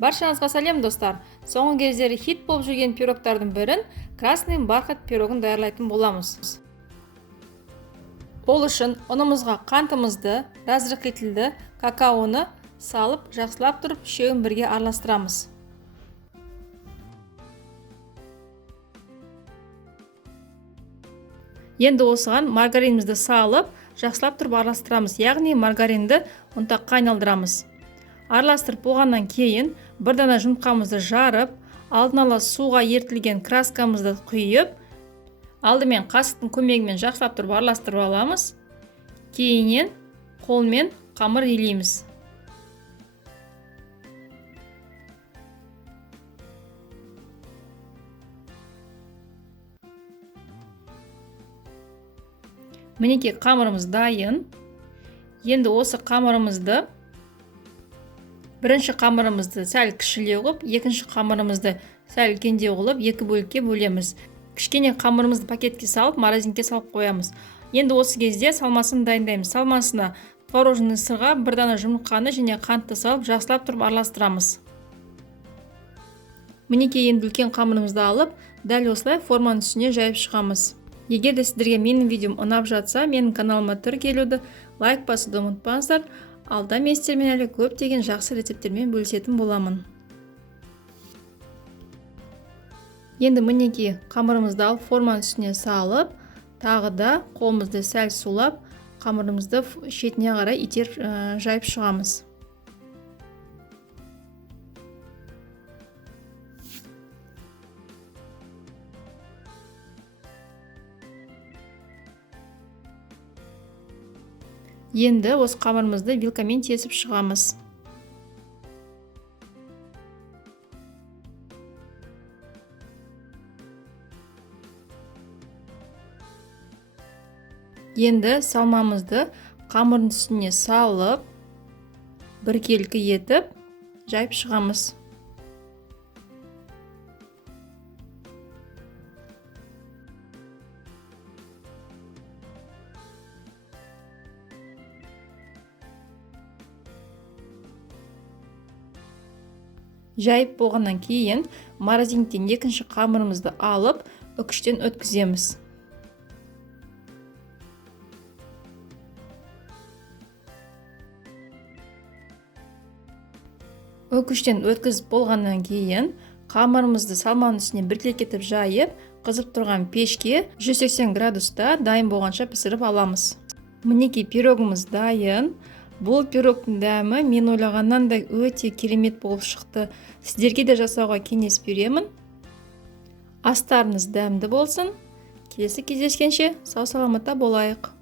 Баршаңызға сәлем достар. Соңғы кездері хит болып жүрген пирогтардың бірін красный бархат пирогын даярлайтын боламыз. Ол үшін ұнымызға қантымызды, разрыхлительді какаоны салып, жақсылап тұрып, үшеуін бірге араластырамыз. Енді осыған маргаринімізді салып, жақсылап тұрып араластырамыз. Яғни маргаринді ұнтаққа айналдырамыз. Араластырып болғаннан кейін бір дана жұмыртқамызды жарып, алдын ала суға ертілген краскамызды құйып, алдымен қасықтың көмегімен жақсылап тұрып араластырып аламыз. Кейіннен қолмен қамыр илейміз. Мінекей қамырымыз дайын. Енді осы қамырымызды бірінші қамырымызды сәл кішілеу қылып, екінші қамырымызды сәл үлкендеу қылып, екі бөлікке бөлеміз. Кішкене қамырымызды пакетке салып, морозилькаға салып қоямыз. Енді осы кезде салмасын дайындаймыз. Салмасына творожный сырға бір дана жұмыртқаны және қантты салып, жақсылап тұрып араластырамыз. Мінекей енді үлкен қамырымызды алып, дәл осылай форманың үстіне жайып шығамыз. Егер де сіздерге менің видеом ұнап жатса, менің каналыма тіркелуді, лайк басуды ұмытпаңыздар. Алда мен сіздермен әлі көптеген жақсы рецепттермен бөлісетін боламын. Енді мінекей қамырымызды алып форманың үстіне салып, тағы да қолымызды сәл сулап, қамырымызды шетіне қарай итеріп жайып шығамыз. Енді осы қамырымызды вилкамен тесіп шығамыз. Енді салмамызды қамырдың үстіне салып, біркелкі етіп, жайып шығамыз. Жайып болғаннан кейін морозилькадан екінші қамырымызды алып, үкіштен өткіземіз. Үкіштен өткізіп болғаннан кейін қамырымызды салманың үстіне біркелкетіп жайып, қызып тұрған пешке 180 градуста дайын болғанша пісіріп аламыз. Мінекей пирогымыз дайын. Бұл пирогтың дәмі мен ойлағаннан да өте керемет болып шықты. Сіздерге де жасауға кеңес беремін. Астарыңыз дәмді болсын. Келесі кездескенше сау саламатта болайық.